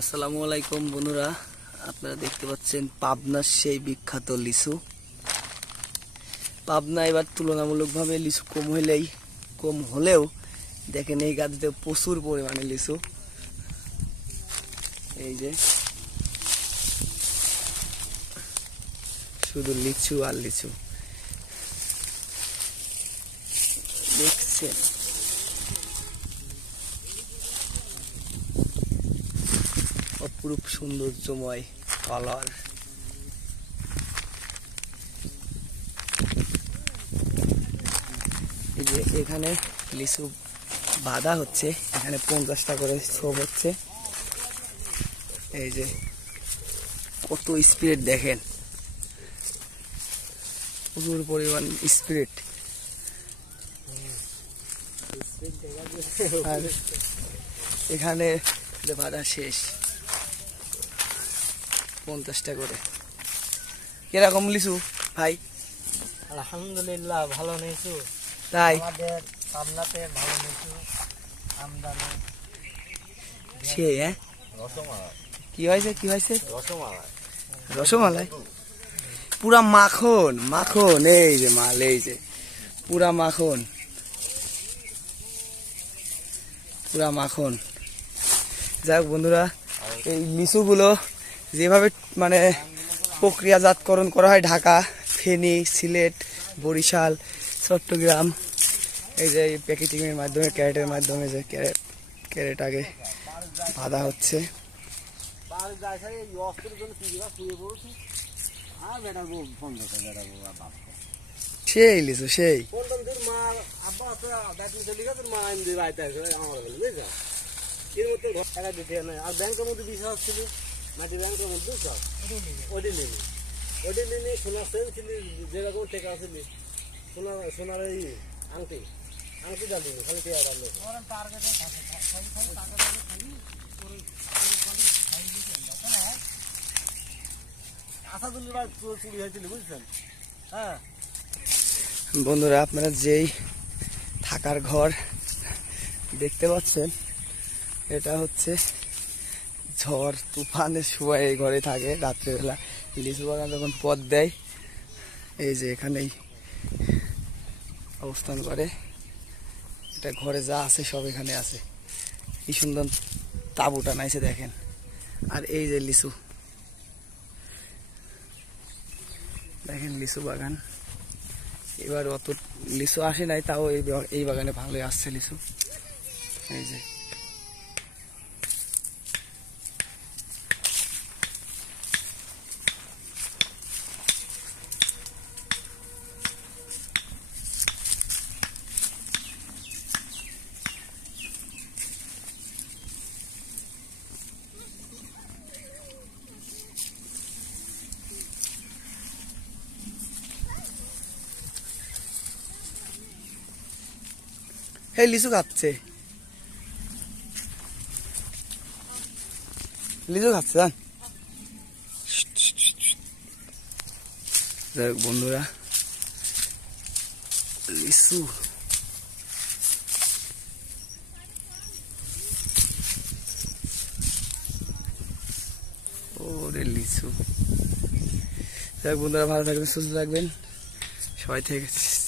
আসসালামু আলাইকুম বন্ধুরা, আপনারা দেখতে পাচ্ছেন পাবনার সেই বিখ্যাত লিচু। পাবনা এবার তুলনামূলকভাবে লিচু কম হলেও দেখেন এই গাছতে প্রচুর পরিমাণে লিচু। এই যে শুধু লিচু আর লিচু দেখছেন। অপরূপ সৌন্দর্যময় কালার। এই যে এখানে লিচু বাঁধা হচ্ছে, এখানে 50টা করে ছোপ হচ্ছে। এই যে কত স্পিড দেখেন, প্রচুর পরিমাণ স্পিড। আর এখানে বাঁধা শেষ, 50টা করে। কিরকম লিচু ভাই? আলহামদুলিল্লাহ ভালো নিচু, তাই আমাদের পাবনাতে ভালো নিচু আমদানি। সে কি হয়েছে? রসমালাই পুরা মাখন মাখন। এই যে মাল, এই যে পুরা মাখন, পুরা মাখন। যাক বন্ধুরা, এই লিচুগুলো যেভাবে মানে প্রক্রিয়াজাতকরণ করা হয় ঢাকা, ফেনী, সিলেট, বরিশাল, চট্টগ্রাম, এই যে প্যাকেটিং এর মাধ্যমে, ক্যারেটের মাধ্যমে যে ক্যারেট আগে বাঁধা হচ্ছে। সেই লিচু সেই আর ব্যাংকের মধ্যে বিশ্বাস ছিল, মাটি ব্যাংকের মধ্যে সব ওটি নিবি, ওটি নিবি। সোনার সেন ছিল, যেরকম টেকা ছিল, সোনার এই আংটি ডালি খালি টেকা ডাল। চুরি হয়েছিল বুঝছেন। হ্যাঁ বন্ধুরা, আপনারা যেই থাকার ঘর দেখতে পাচ্ছেন, এটা হচ্ছে ঝড় তুফানের সময় এই ঘরে থাকে রাত্রেবেলা। লিচু বাগান যখন পথ দেয়, এই যে এখানেই অবস্থান করে। এটা ঘরে যা আছে সব এখানে আছে। কি সুন্দর তাঁবুটা নাইছে দেখেন। আর এই যে লিচু দেখেন, লিচু বাগান। এবার অত লিচু আসে নাই, তাও এই বাগানে ভালোই আসছে লিচু। এই যে লিচু খাচ্ছে, জান। বন্ধুরা, লিচু ওরে লিচু। বন্ধুরা, ভালো থাকবেন, সুস্থ থাকবেন, সবাই থেকে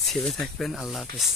সেভে থাকবেন। আল্লাহ হাফেজ।